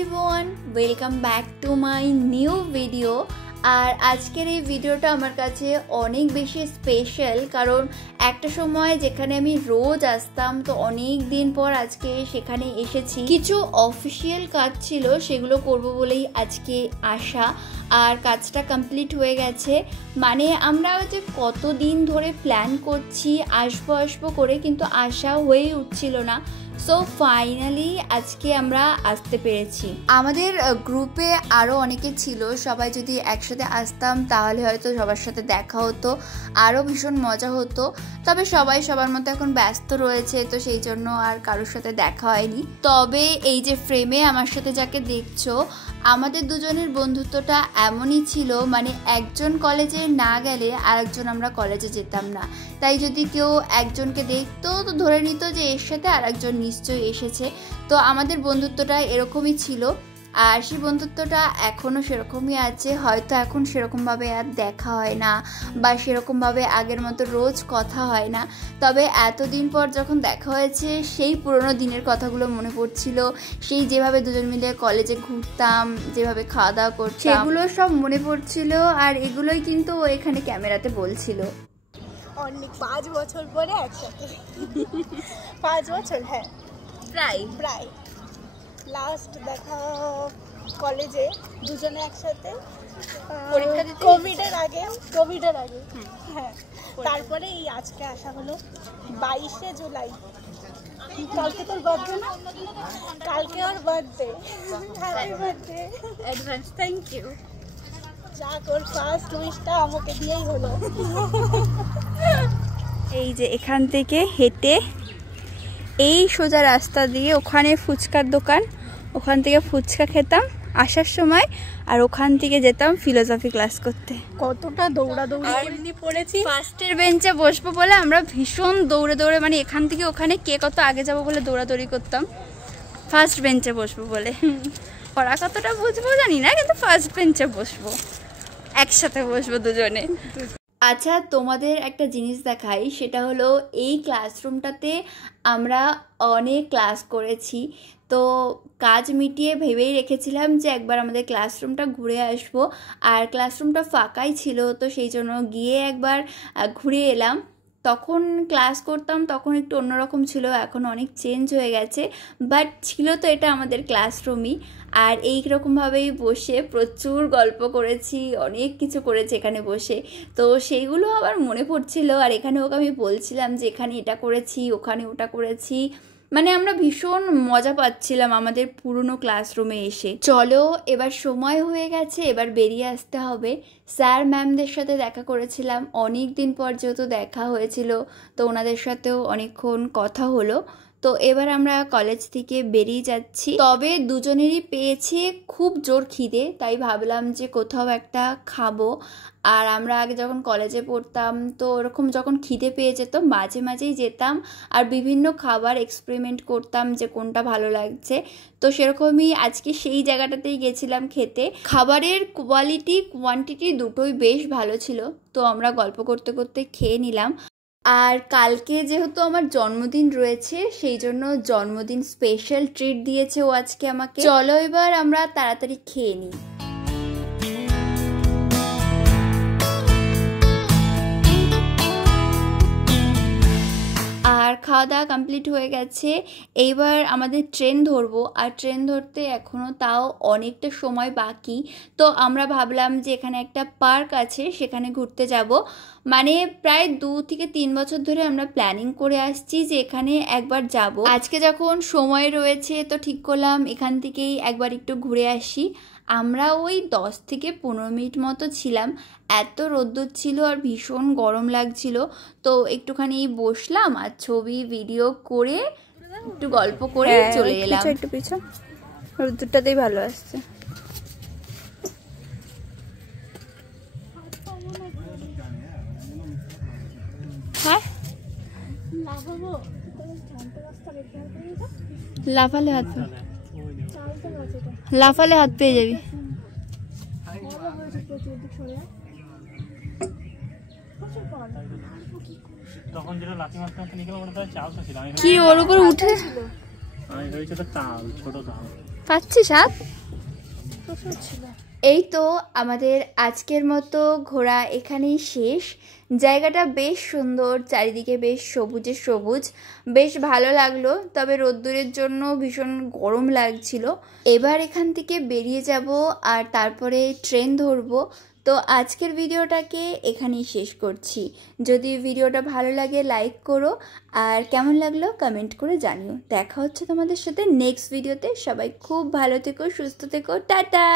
Everyone, welcome back to my new video. আর আজকের এই ভিডিওটা আমার কাছে অনেক বেশি স্পেশাল, কারণ একটা সময় যেখানে আমি রোজ আসতাম, তো অনেক দিন পর আজকে সেখানে এসেছি। কিছু অফিসিয়াল কাজ ছিল, সেগুলো করব বলেই আজকে আসা। আর কাজটা কমপ্লিট হয়ে গেছে। মানে আমরা যে কতদিন ধরে প্ল্যান করছি আসবো করে, কিন্তু আসা হয়েই উঠছিল না। সো ফাইনালি আজকে আমরা আসতে পেরেছি। আমাদের গ্রুপে আরও অনেকে ছিল, সবাই যদি একসাথে আসতাম তাহলে হয়তো সবার সাথে দেখা হতো, আরও ভীষণ মজা হতো। তবে সবাই সবার মতো এখন ব্যস্ত রয়েছে, তো সেই জন্য আর কারোর সাথে দেখা হয়নি। তবে এই যে ফ্রেমে আমার সাথে যাকে দেখছো, আমাদের দুজনের বন্ধুত্বটা এমনই ছিল, মানে একজন কলেজে না গেলে আরেকজন আমরা কলেজে যেতাম না। তাই যদি কেউ একজনকে দেখতো তো ধরে নিত যে এর সাথে আরেকজন নিশ্চয়ই এসেছে। তো আমাদের বন্ধুত্বটা এরকমই ছিল, আর সেই বন্ধুত্বটা এখনও সেরকমই আছে। হয়তো এখন সেরকমভাবে আর দেখা হয় না, বা সেরকমভাবে আগের মতো রোজ কথা হয় না। তবে এতদিন পর যখন দেখা হয়েছে, সেই পুরনো দিনের কথাগুলো মনে পড়ছিল। সেই যেভাবে দুজন মিলে কলেজে ঘুরতাম, যেভাবে খাওয়া দাওয়া করতাম, সেগুলো সব মনে পড়ছিল। আর এগুলোই কিন্তু ও এখানে ক্যামেরাতে বলছিল। অনেক 5 বছর পরে একসাথে 5 বছর, হ্যাঁ প্রায় লাস্ট দেখা কলেজে দুজনে একসাথে, কোভিডের আগে হ্যাঁ। তারপরে এই আজকে আসা হলো 22শে জুলাই। কালকে তোর বার্থডে না? কালকে ওর birthday. Happy birthday advance. Thank you. যাক, ওর ফার্স্ট উইশটা আমাকে দিয়েই হলো। এই যে এখান থেকে হেঁটে এই সোজা রাস্তা দিয়ে ওখানে ফুচকার দোকান, ওখান থেকে ফুচকা খেতাম আসার সময়, আর ওখান থেকে যেতাম ফিলোসফি ক্লাস করতে। কতটা দৌড়াদৌড়ি পড়েছি। ফার্স্টের বেঞ্চে বসবো বলে আমরা ভীষণ দৌড়ে মানে এখান থেকে ওখানে কে কত আগে যাবো বলে দৌড়াদৌড়ি করতাম, ফার্স্ট বেঞ্চে বসবো বলে। পড়া কতটা বুঝবো জানি না, কিন্তু ফার্স্ট বেঞ্চে বসবো, একসাথে বসবো দুজনে। আচ্ছা, তোমাদের একটা জিনিস দেখাই, সেটা হলো এই ক্লাসরুমটাতে আমরা অনেক ক্লাস করেছি। তো কাজ মিটিয়ে ভেবেই রেখেছিলাম যে একবার আমাদের ক্লাসরুমটা ঘুরে আসবো, আর ক্লাসরুমটা ফাঁকাই ছিল, তো সেই জন্য গিয়ে একবার ঘুরে এলাম। তখন ক্লাস করতাম, তখন একটু অন্যরকম ছিল, এখন অনেক চেঞ্জ হয়ে গেছে, বাট ছিল তো এটা আমাদের ক্লাসরুমই। আর এইরকমভাবেই বসে প্রচুর গল্প করেছি, অনেক কিছু করেছি এখানে বসে। তো সেইগুলো আবার মনে পড়ছিল, আর এখানে ওকে আমি বলছিলাম যে এখানে এটা করেছি, ওখানে ওটা করেছি। মানে আমরা ভীষণ মজা পাচ্ছিলাম আমাদের পুরনো ক্লাসরুমে এসে। চলো, এবার সময় হয়ে গেছে, এবার বেরিয়ে আসতে হবে। স্যার ম্যামদের সাথে দেখা করেছিলাম অনেক দিন পর, যেহেতু দেখা হয়েছিল, তো ওনাদের সাথেও অনেকক্ষণ কথা হলো। তো এবার আমরা কলেজ থেকে বেরিয়ে যাচ্ছি। তবে দুজনেরই পেয়েছে খুব জোর খিদে, তাই ভাবলাম যে কোথাও একটা খাবো। আর আমরা আগে যখন কলেজে পড়তাম, তো ওরকম যখন খিদে পেয়ে যেত মাঝে মাঝেই যেতাম আর বিভিন্ন খাবার এক্সপেরিমেন্ট করতাম যে কোনটা ভালো লাগছে। তো সেরকমই আজকে সেই জায়গাটাতেই গেছিলাম খেতে। খাবারের কোয়ালিটি কোয়ান্টিটি দুটোই বেশ ভালো ছিল, তো আমরা গল্প করতে করতে খেয়ে নিলাম। আর কালকে যেহেতু আমার জন্মদিন রয়েছে, সেই জন্য জন্মদিন স্পেশাল ট্রিট দিয়েছে ও আজকে আমাকে। চলো এবার আমরা তাড়াতাড়ি খেয়ে নিই। আর খাওয়া দাওয়া কমপ্লিট হয়ে গেছে, এইবার আমাদের ট্রেন ধরবো। আর ট্রেন ধরতে এখনও তাও অনেকটা সময় বাকি। তো আমরা ভাবলাম যে এখানে একটা পার্ক আছে, সেখানে ঘুরতে যাব। মানে প্রায় 2 থেকে 3 বছর ধরে আমরা প্ল্যানিং করে আসছি যে এখানে একবার যাব। আজকে যখন সময় রয়েছে, তো ঠিক করলাম এখান থেকেই একবার একটু ঘুরে আসি। আমরা ওই 10 থেকে 15 মিনিট মতো ছিলাম, এত রোদ্দুর ছিল আর ভীষণ গরম লাগছিল। তো একটুখানি বসলাম আর ছবি ভিডিও করে একটু গল্প করে চলে এলাম। একটু পিছু, রোদ্দুরটাতেই ভালো আসছে। হ্যাঁ, লাফালে হাত পেয়ে যাবি। তখন যেটা লাথি মারতে মারতে নিয়ে গেলাম, ওটা চালটা ছিল। কি ওর উপর উঠে পাচ্ছি স্বাদ। ছিল। এই তো আমাদের আজকের মতো ঘোরা এখানেই শেষ। জায়গাটা বেশ সুন্দর, চারিদিকে বেশ সবুজে সবুজ, বেশ ভালো লাগলো। তবে রোদ্দুরের জন্য ভীষণ গরম লাগছিল। এবার এখান থেকে বেরিয়ে যাব আর তারপরে ট্রেন ধরবো। তো আজকের ভিডিওটাকে এখানেই শেষ করছি। যদি ভিডিওটা ভালো লাগে লাইক করো, আর কেমন লাগলো কমেন্ট করে জানিও। দেখা হচ্ছে তোমাদের সাথে নেক্সট ভিডিওতে। সবাই খুব ভালো থেকো, সুস্থ থেকো, টাটা।